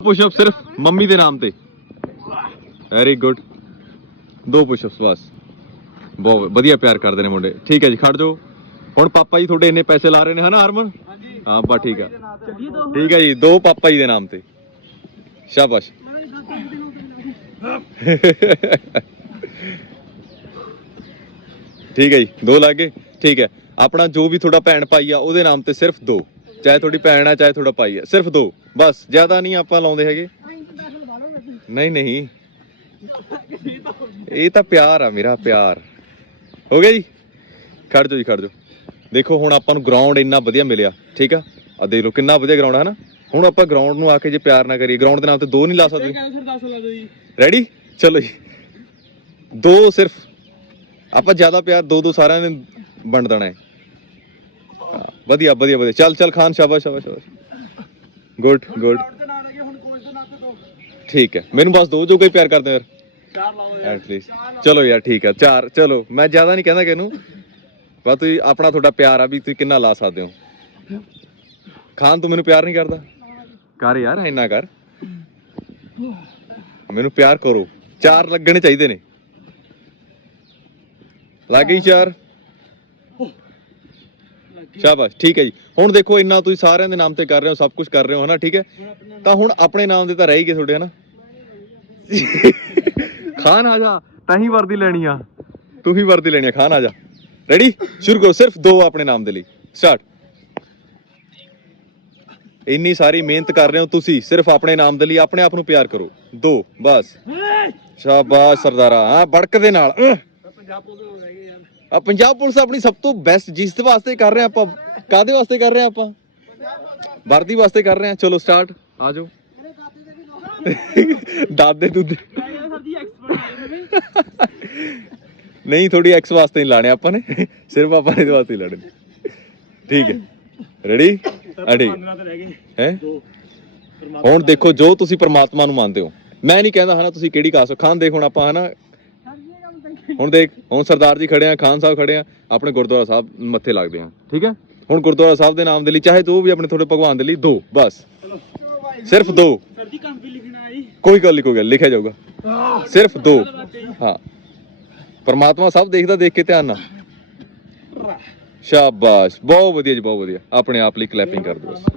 Push-up ਸਿਰਫ mummy ਦੇ ਨਾਮ ਤੇ ਵੈਰੀ ਗੁੱਡ ਦੋ ਪੁਸ਼ਅਪਸ ਬਸ ਬਹੁਤ ਵਧੀਆ ਪਿਆਰ ਕਰਦੇ ਨੇ ਮੁੰਡੇ ਠੀਕ ਹੈ ਜੀ ਖੜ ਜਾਓ ਹੁਣ ਪਾਪਾ ਜੀ ਤੁਹਾਡੇ ਇੰਨੇ ਪੈਸੇ ਲਾ ਰਹੇ ਨੇ ਹਨਾ ਹਰਮਨ ਹਾਂਜੀ ਹਾਂ ਬਾ ਠੀਕ ਆ ਠੀਕ ਹੈ ਜੀ ਦੋ ਪਾਪਾ ਜੀ ਦੇ ਨਾਮ ਤੇ ਸ਼ਾਬਾਸ਼ ਠੀਕ ਹੈ ਜੀ ਦੋ ਲੱਗੇ ਠੀਕ ਹੈ ਆਪਣਾ ਜੋ ਵੀ ਤੁਹਾਡਾ ਭੈਣ ਭਾਈ ਆ ਉਹਦੇ ਨਾਮ ਤੇ ਸਿਰਫ ਦੋ ਚਾਹੇ ਤੁਹਾਡੀ ਭੈਣ ਆ ਚਾਹੇ ਤੁਹਾਡਾ ਭਾਈ ਆ ਸਿਰਫ ਦੋ ਬਸ ਜ਼ਿਆਦਾ ਨਹੀਂ ਆਪਾਂ ਲਾਉਂਦੇ ਹੈਗੇ। ਨਹੀਂ ਨਹੀਂ। ਇਹ ਤਾਂ ਪਿਆਰ ਆ ਮੇਰਾ ਪਿਆਰ। ਹੋ ਗਿਆ ਜੀ? ਖੜ ਜਾਓ ਜੀ ਖੜ ਜਾਓ। ਦੇਖੋ ਹੁਣ ਆਪਾਂ ਨੂੰ ਗਰਾਊਂਡ ਇੰਨਾ ਵਧੀਆ ਮਿਲਿਆ ਠੀਕ ਆ? ਆ ਦੇਖ ਲਓ ਕਿੰਨਾ ਵਧੀਆ ਗਰਾਊਂਡ ਹੈ ਨਾ ਹੁਣ ਆਪਾਂ ਗਰਾਊਂਡ ਨੂੰ ਆ ਕੇ ਜੇ ਪਿਆਰ ਨਾ ਕਰੀਏ ਗਰਾਊਂਡ ਦੇ ਨਾਮ ਤੇ ਦੋ ਨਹੀਂ ਲਾ ਸਕਦੇ। ਕਹਿੰਦੇ ਸਰ 10 ਲਾ ਦਿਓ ਜੀ। ਰੈਡੀ ਚਲੋ ਜੀ। ਦੋ ਸਿਰਫ। ਆਪਾਂ ਜ਼ਿਆਦਾ ਪਿਆਰ ਦੋ ਦੋ ਸਾਰਿਆਂ ਨੇ ਵੰਡ ਦੇਣਾ ਹਾਂ, ਵਧੀਆ ਵਧੀਆ ਵਧੀਆ। ਚੱਲ ਚੱਲ ਖਾਨ ਸ਼ਾਬਾਸ਼ ਸ਼ਾਬਾਸ਼ ਸ਼ਾਬਾਸ਼। ਗੁੱਡ ਗੁੱਡ ਠੀਕ ਹੈ। ਮੈਨੂੰ ਬਸ ਦੋ ਜੋ ਕੋਈ ਪਿਆਰ ਕਰਦੇ ਯਾਰ। ਚਾਰ ਲਾਓ ਯਾਰ। ਚਲੋ ਯਾਰ ਠੀਕ ਹੈ। ਚਾਰ ਚਲੋ। ਮੈਂ ਜ਼ਿਆਦਾ ਨਹੀਂ ਕਹਿੰਦਾ ਕਿਹਨੂੰ ਬਸ ਤੁਸੀਂ ਆਪਣਾ ਤੁਹਾਡਾ ਪਿਆਰ ਆ ਵੀ ਤੁਸੀਂ ਕਿੰਨਾ ਲਾ ਸਕਦੇ ਹੋ। ਖਾਨ ਤੂੰ ਮੈਨੂੰ ਪਿਆਰ ਨਹੀਂ ਕਰਦਾ। ਕਰ ਯਾਰ ਇੰਨਾ ਕਰ। ਮੈਨੂੰ ਪਿਆਰ ਕਰੋ। ਚਾਰ ਲੱਗਣੇ ਚਾਹੀਦੇ ਨੇ। ਲੱਗ ਗਈ ਚਾਰ। ਸ਼ਾਬਾਸ਼ ਠੀਕ ਹੈ ਜੀ। ਹੁਣ ਦੇਖੋ ਇੰਨਾ ਤੁਸੀਂ ਸਾਰਿਆਂ ਦੇ ਨਾਮ ਤੇ ਕਰ ਰਹੇ ਹੋ ਸਭ ਕੁਝ ਕਰ ਰਹੇ ਹੋ ਹਨਾ ਠੀਕ ਹੈ? ਤਾਂ ਹੁਣ ਆਪਣੇ ਨਾਮ ਦੇ ਤਾਂ ਰਹਿ ਹੀ ਗਏ ਤੁਹਾਡੇ ਹਨਾ? ਖਾਨ ਆ ਜਾ ਤਾਂ ਹੀ ਵਰਦੀ ਲੈਣੀ ਆ। ਤੂੰ ਹੀ ਵਰਦੀ ਲੈਣੀ ਆ ਖਾਨ ਆ ਜਾ। ਰੈਡੀ ਸ਼ੁਰੂ ਕਰੋ ਸਿਰਫ ਦੋ ਆਪਣੇ ਨਾਮ ਦੇ ਲਈ। ਸਟਾਰਟ ਇੰਨੀ ਸਾਰੀ ਮਿਹਨਤ ਕਰ ਰਹੇ ਹੋ ਤੁਸੀਂ ਸਿਰਫ ਆਪਣੇ ਨਾਮ ਦੇ ਲਈ ਆਪਣੇ ਆਪ ਨੂੰ ਪਿਆਰ ਕਰੋ। ਦੋ ਬਸ। ਸ਼ਾਬਾਸ਼ ਸਰਦਾਰਾ। ਹਾਂ ਬੜਕ ਦੇ ਨਾਲ। ਪੰਜਾਬ ਪੁਲਿਸ ਆ ਪੰਜਾਬ ਪੁਲਿਸ ਆਪਣੀ ਸਭ ਤੋਂ ਬੈਸਟ ਜਿਸ ਦੇ ਵਾਸਤੇ ਕਰ ਰਹੇ ਆ ਆਪਾਂ ਕਾਦੇ ਵਾਸਤੇ ਕਰ ਰਹੇ ਆ ਆਪਾਂ? ਵਰਦੀ ਵਾਸਤੇ ਕਰ ਰਹੇ ਆ। ਚਲੋ ਸਟਾਰਟ ਆ ਜਾਓ। ਦਾਦੇ ਦੁੱਦੇ। ਨਹੀਂ ਥੋੜੀ ਐਕਸ ਵਾਸਤੇ ਨਹੀਂ ਲਾਣੇ ਆਪਾਂ ਨੇ। ਸਿਰਫ ਆਪਾਂ ਨੇ ਇਹਦੇ ਵਾਸਤੇ ਹੀ ਲਾਣੇ ਠੀਕ ਹੈ। ਰੈਡੀ ਅੜੀ ਨਾਲ ਹੈ? ਹੁਣ ਦੇਖੋ, ਜੋ ਤੁਸੀਂ ਪ੍ਰਮਾਤਮਾ ਨੂੰ ਮੰਨਦੇ ਹੋ। ਮੈਂ ਨਹੀਂ ਕਹਿੰਦਾ ਹਨਾ ਤੁਸੀਂ ਕਿਹੜੀ ਕਾਸ ਹੋ ਖਾਨ ਦੇਖ ਹੁਣ ਆਪਾਂ ਹਨਾ ਹੁਣ ਦੇਖ, ਹੁਣ ਸਰਦਾਰ ਜੀ ਖੜੇ ਆ, ਖਾਨ ਸਾਹਿਬ ਖੜੇ ਆ, ਆਪਣੇ ਗੁਰਦੁਆਰਾ ਸਾਹਿਬ ਮੱਥੇ ਲੱਗਦੇ ਆ, ਠੀਕ ਹੈ? ਹੁਣ ਗੁਰਦੁਆਰਾ ਸਾਹਿਬ ਦੇ ਨਾਮ ਦੇ ਲਈ, ਚਾਹੇ ਦੋ ਵੀ ਆਪਣੇ ਤੁਹਾਡੇ ਭਗਵਾਨ ਦੇ ਲਈ ਦੋ, ਬਸ। ਸਿਰਫ ਦੋ। ਸਰ ਜੀ ਕੰਮ ਵੀ ਲਿਖਣਾ ਹੈ ਕੋਈ ਗੱਲ ਨਹੀਂ, ਕੋਈ ਗੱਲ ਲਿਖਿਆ ਜਾਊਗਾ। ਸਿਰਫ ਦੋ। ਹਾਂ। ਪਰਮਾਤਮਾ ਸਭ ਦੇਖਦਾ, ਦੇਖ ਕੇ ਧਿਆਨ ਨਾਲ। ਸ਼ਾਬਾਸ਼। ਬਹੁਤ ਵਧੀਆ ਜੀ, ਬਹੁਤ ਵਧੀਆ। ਆਪਣੇ ਆਪ ਲਈ ਕਲੈਪਿੰਗ ਕਰ ਦਿਓ ਬਸ।